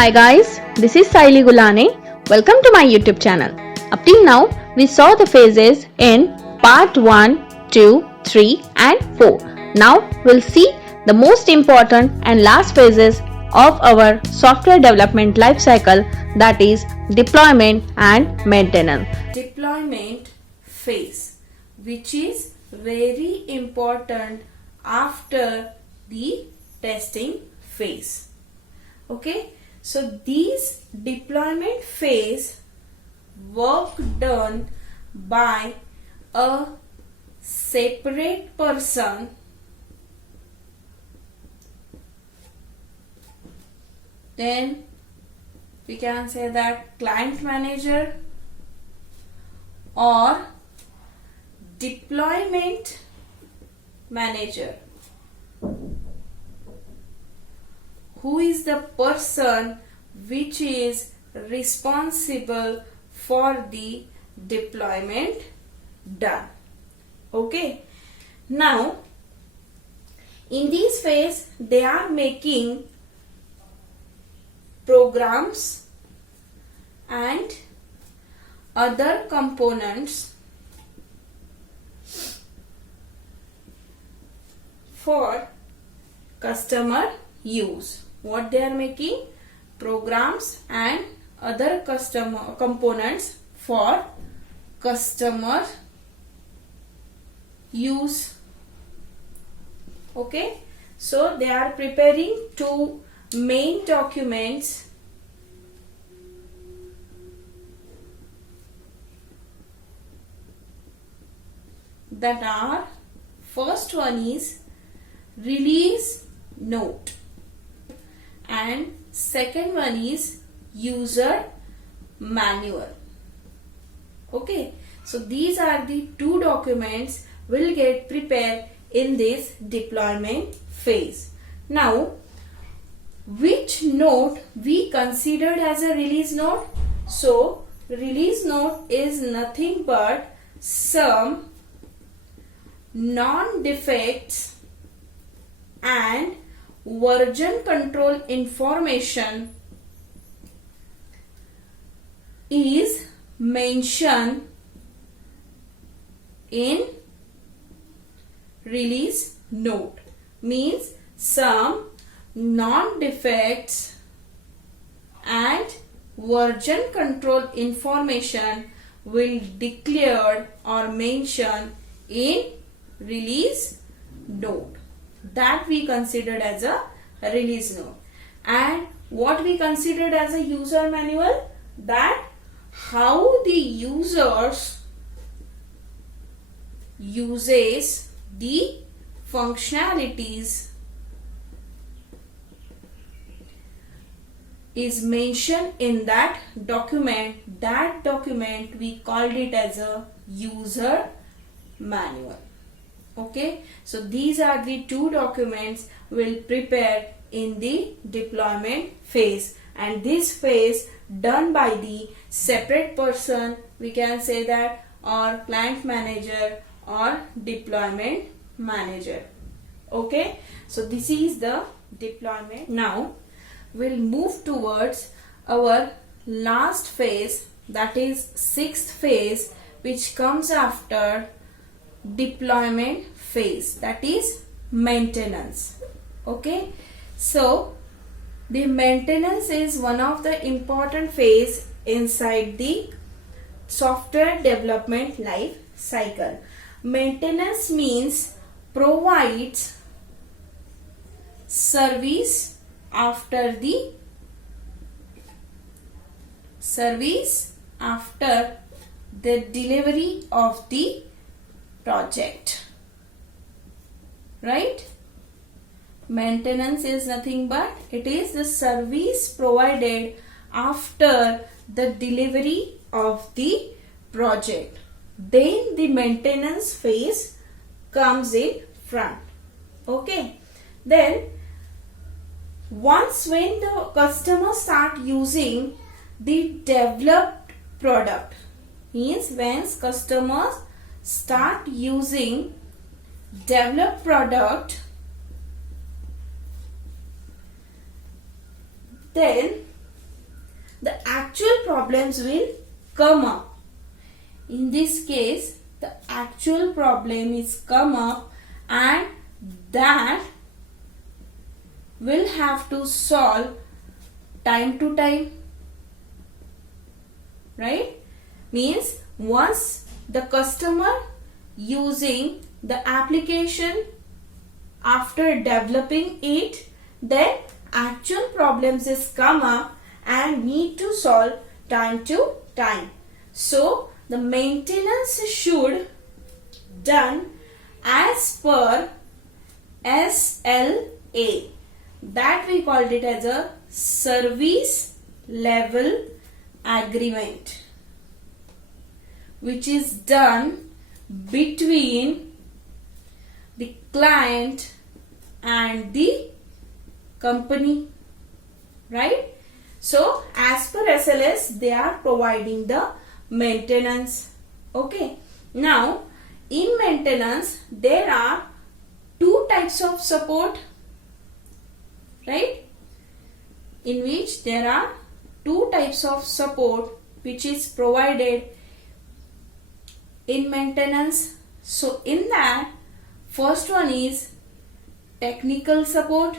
Hi guys, this is Saili Gulane. Welcome to my YouTube channel. Up till now, we saw the phases in part 1, 2, 3 and 4. Now we'll see the most important and last phases of our software development life cycle, that is deployment and maintenance. Deployment phase, which is very important after the testing phase. Okay, so these deployment phase work done by a separate person then we can say that client manager or deployment manager, who is the person which is responsible for the deployment done. Okay, now in this phase they are making programs and other components for customer use. What they are making? Programs and other customer components for customer use. Okay, so they are preparing two main documents that are, first one is release note and second one is user manual. Okay, so these are the two documents will get prepared in this deployment phase. Now, which note we considered as a release note? So release note is nothing but some non-defects and version control information is mentioned in release note. Means some non-defects and version control information will declared or mentioned in release note. That we considered as a release note. And what we considered as a user manual? That how the users uses the functionalities is mentioned in that document. That document we called it as a user manual. Okay, so these are the two documents we'll prepare in the deployment phase, and this phase done by the separate person, we can say that, or client manager or deployment manager. Okay, so this is the deployment. Now we'll move towards our last phase, that is sixth phase, which comes after deployment phase, that is maintenance. Okay, so the maintenance is one of the important phase inside the software development life cycle. Maintenance means provides service after the delivery of the project, right? Maintenance is nothing but it is the service provided after the delivery of the project. Then the maintenance phase comes in front. Okay, then once when the customer start using the developed product, means when customers start using developed product, then the actual problems will come up. In this case, the actual problem is come up and that will have to solve time to time, right? Means once the customer using the application after developing it, then actual problems is come up and need to solve time to time. So the maintenance should done as per SLA, that we called it as a service level agreement, which is done between the client and the company, right? So as per SLS, they are providing the maintenance. Okay, now in maintenance there are two types of support, right? In which there are two types of support which is provided in maintenance. So in that, first one is technical support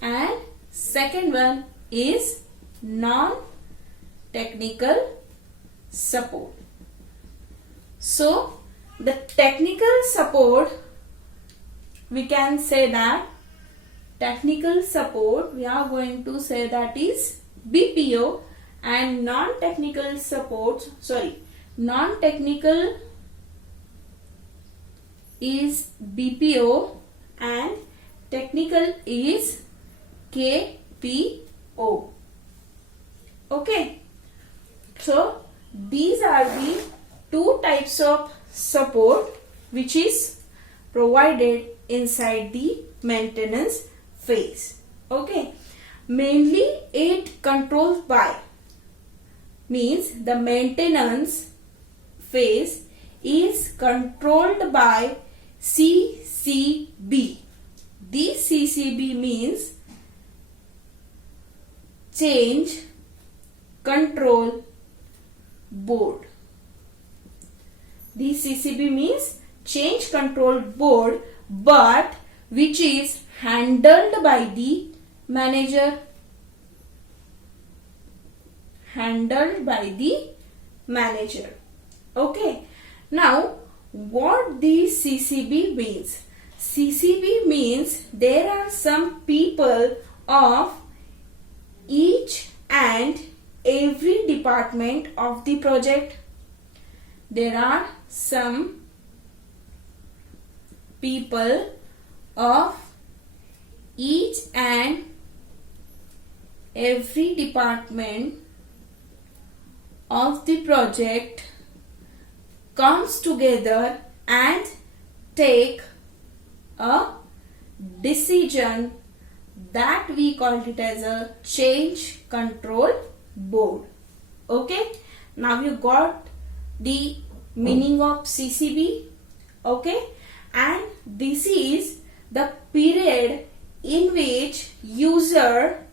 and second one is non-technical support. So the technical support, we can say that technical support, we are going to say that is BPO, and non-technical support, non-technical is BPO and technical is KPO. Okay, so these are the two types of support which is provided inside the maintenance phase. Okay, mainly it controls by, means the maintenance phase is controlled by CCB. The CCB means Change Control Board. The CCB means Change Control Board, but which is handled by the manager. Handled by the manager. Okay. Now, what the CCB means? CCB means there are some people of each and every department of the project. There are some people of each and every department of the project comes together and take a decision, that we call it as a change control board. Okay, now you got the meaning of CCB. Okay, and this is the period in which user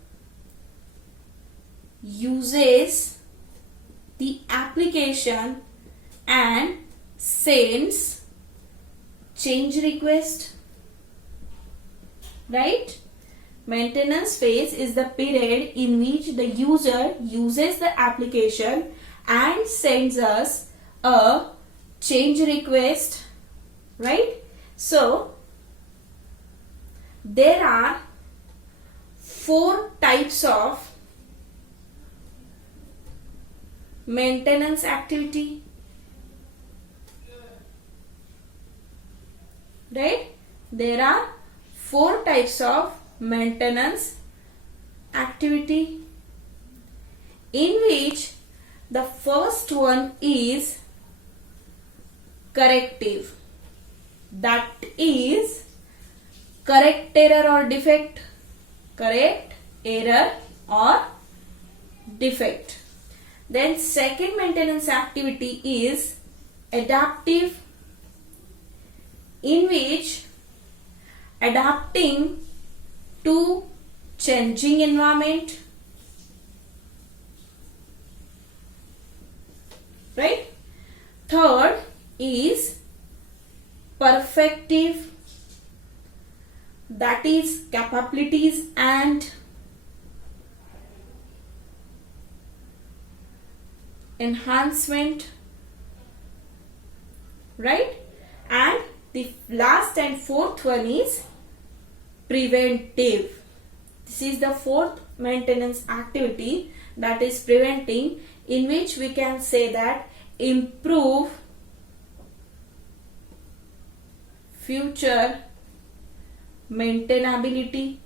uses the application and sends change request, right? Maintenance phase is the period in which the user uses the application and sends us a change request, right? So there are 4 types of maintenance activity, right? There are 4 types of maintenance activity, in which the first one is corrective, that is correct error or defect, correct error or defect. Then second maintenance activity is adaptive, in which adapting to changing environment, right? Third is perfective, that is capabilities and enhancement, right? And the last and fourth one is preventive. This is the fourth maintenance activity, that is preventing, in which we can say that improve future maintainability.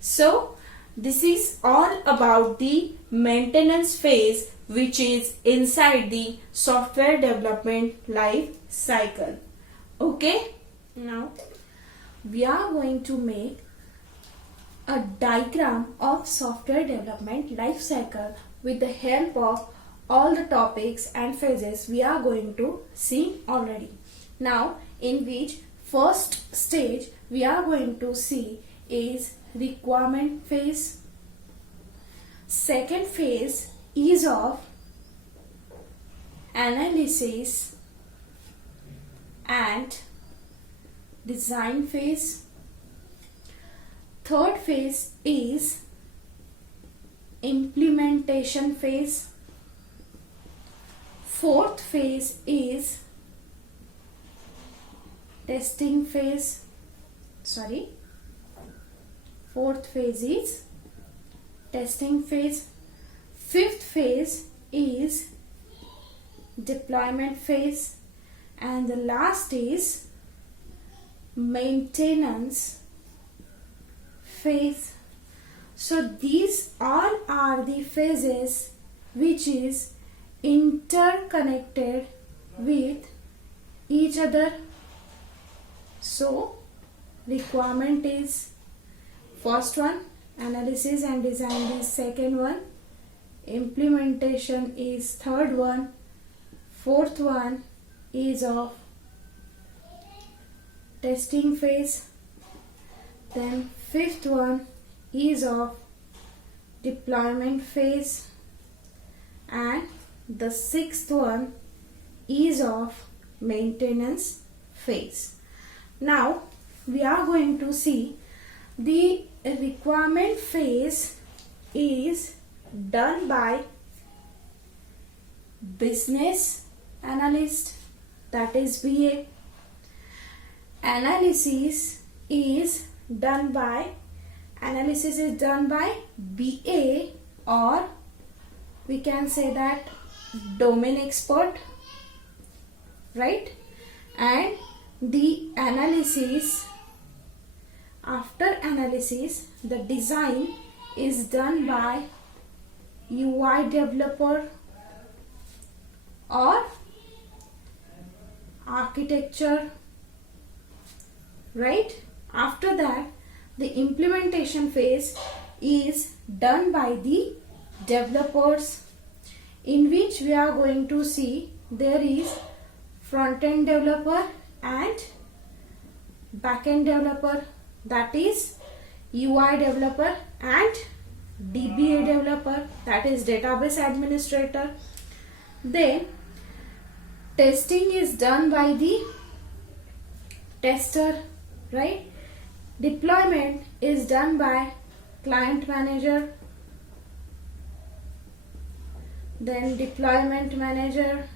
So this is all about the maintenance phase, which is inside the software development life cycle. Okay, now we are going to make a diagram of software development life cycle with the help of all the topics and phases we are going to see already. Now, in which first stage we are going to see is requirement phase. Second phase is of analysis and design phase. Third phase is implementation phase. Fourth phase is testing phase. Fourth phase is testing phase. Fifth phase is deployment phase. And the last is maintenance phase. So these all are the phases which is interconnected with each other. So requirement is first one, analysis and design is second one, implementation is third one, fourth one is of testing phase, then fifth one is of deployment phase, and the sixth one is of maintenance phase. Now we are going to see the requirement phase is done by business analyst, that is BA. Analysis is done by BA, or we can say that domain expert, right? And the analysis, after analysis, the design is done by UI developer or architecture, right? After that, the implementation phase is done by the developers, in which we are going to see there is front-end developer and back-end developer, that is UI developer and DBA developer, that is database administrator. Then testing is done by the tester, right? Deployment is done by client manager, then deployment manager,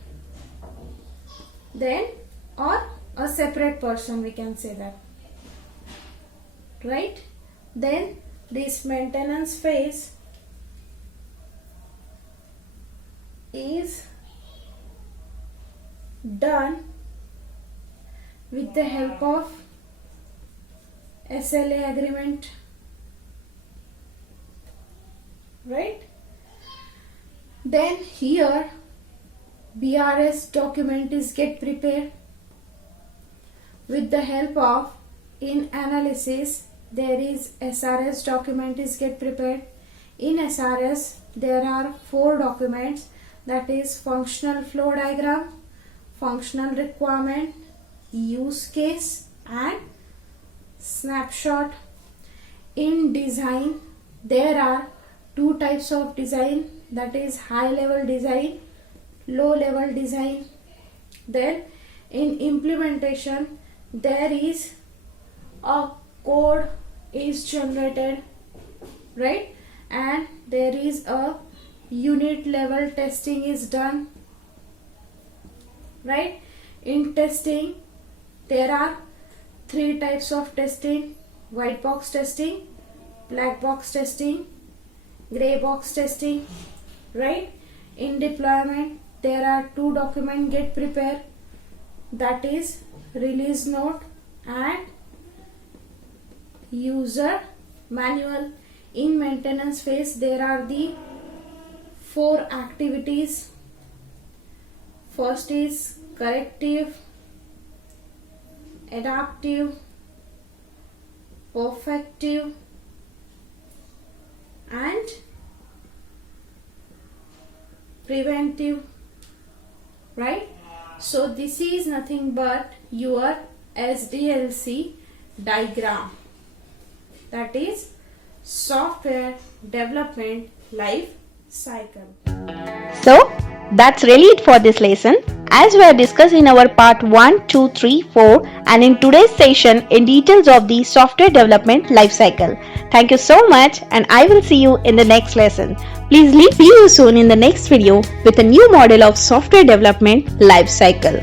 then or a separate person, we can say that, right? Then this maintenance phase is done with the help of SLA agreement, right? Then here BRS document is get prepared with the help of, in analysis there is SRS document is get prepared. In SRS there are 4 documents, that is functional flow diagram, functional requirement, use case and snapshot. In design there are two types of design, that is high level design, low level design. Then in implementation there is a code is generated, right, and there is a unit level testing is done, right. In testing there are three types of testing: white box testing, black box testing, gray box testing, right. In deployment there are two documents get prepared, that is release note and user manual. In maintenance phase there are the four activities. First is corrective, adaptive, perfective and preventive, right. So this is nothing but your SDLC diagram, that is software development life cycle. So that's really it for this lesson. As we have discussed in our part 1, 2, 3, 4 and in today's session in details of the software development life cycle. Thank you so much and I will see you in the next lesson. Please see you soon in the next video with a new model of software development life cycle.